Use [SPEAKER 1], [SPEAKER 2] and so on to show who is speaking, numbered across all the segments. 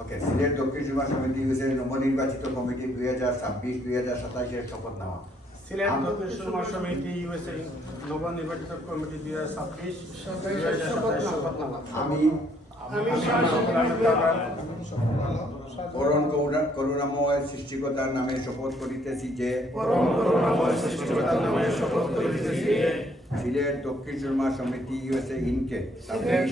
[SPEAKER 1] ওকে সিলেট দক্ষিণ সীমা সমিতি ইউএসএর নবনির্বাচিত কমিটি দুই হাজার ছাব্বিশ দুই হাজার সাতাশের শপথ নেওয়া।
[SPEAKER 2] সিলেট দক্ষিণ সুরমা সমিতি ইউএসএ নবনির্বাচিত কমিটি দুই হাজার ছাব্বিশ শপথনামা
[SPEAKER 1] আমি পরম করুণা করুণাময় সৃষ্টিকতার নামে শপথ করিতেছি যে
[SPEAKER 2] পরম করুণাময় সৃষ্টিকর্তার নামে শপথ করিতেছি যে
[SPEAKER 1] সিলেট দক্ষিণ সুরমা সমিতি ইউএসএ ইনকে ছাব্বিশ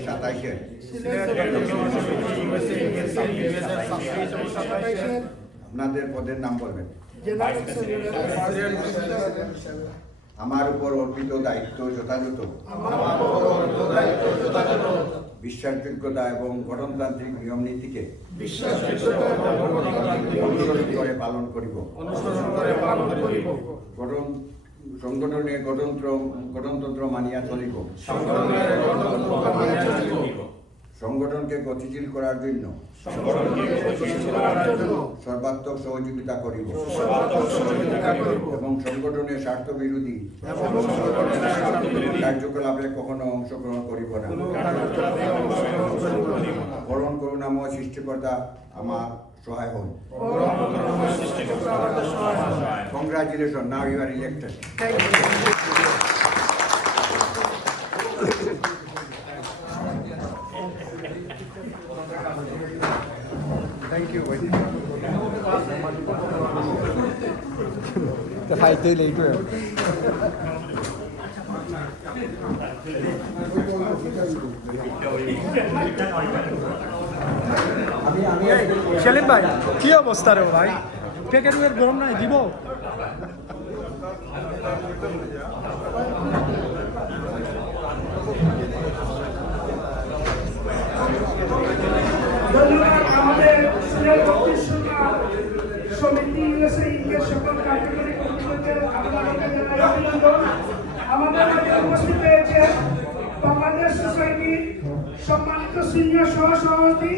[SPEAKER 1] আপনাদের পদের নাম বলবেন। আমার উপর অর্পিত দায়িত্ব যথাযথ। বিশ্বাসযোগ্যতা এবং গণতান্ত্রিক নিয়ম নীতিকে অনুসরণ করে পালন করিব। গঠন সংগঠনে গণতন্ত্র গণতন্ত্র মানিয়া চলিব। সংগঠনকে গতিশীল করার জন্য সর্বাত্মক সহযোগিতা করিব। এবং সংগঠনের স্বার্থ বিরোধী কার্যকলাপে কখনো অংশগ্রহণ করিব না। বরণ করুণাময় সৃষ্টিকর্তা আমার সহায় হন। Congratulations now you are elected
[SPEAKER 3] খাইতে লেট হয়ে সেলিম ভাই কি অবস্থা রে ভাই প্যাকেটের গরম নাই দিব
[SPEAKER 4] ধন্যবাদ আমাদের সিনিয়র দক্ষিণ সমিতি ইউএসএ ইন্ডিয়ার সকল কার্যকরী আমাদের মাঝে উপস্থিত হয়েছে বাংলাদেশ সোসাইটির সম্মানিত সিনিয়র সহ সভাপতি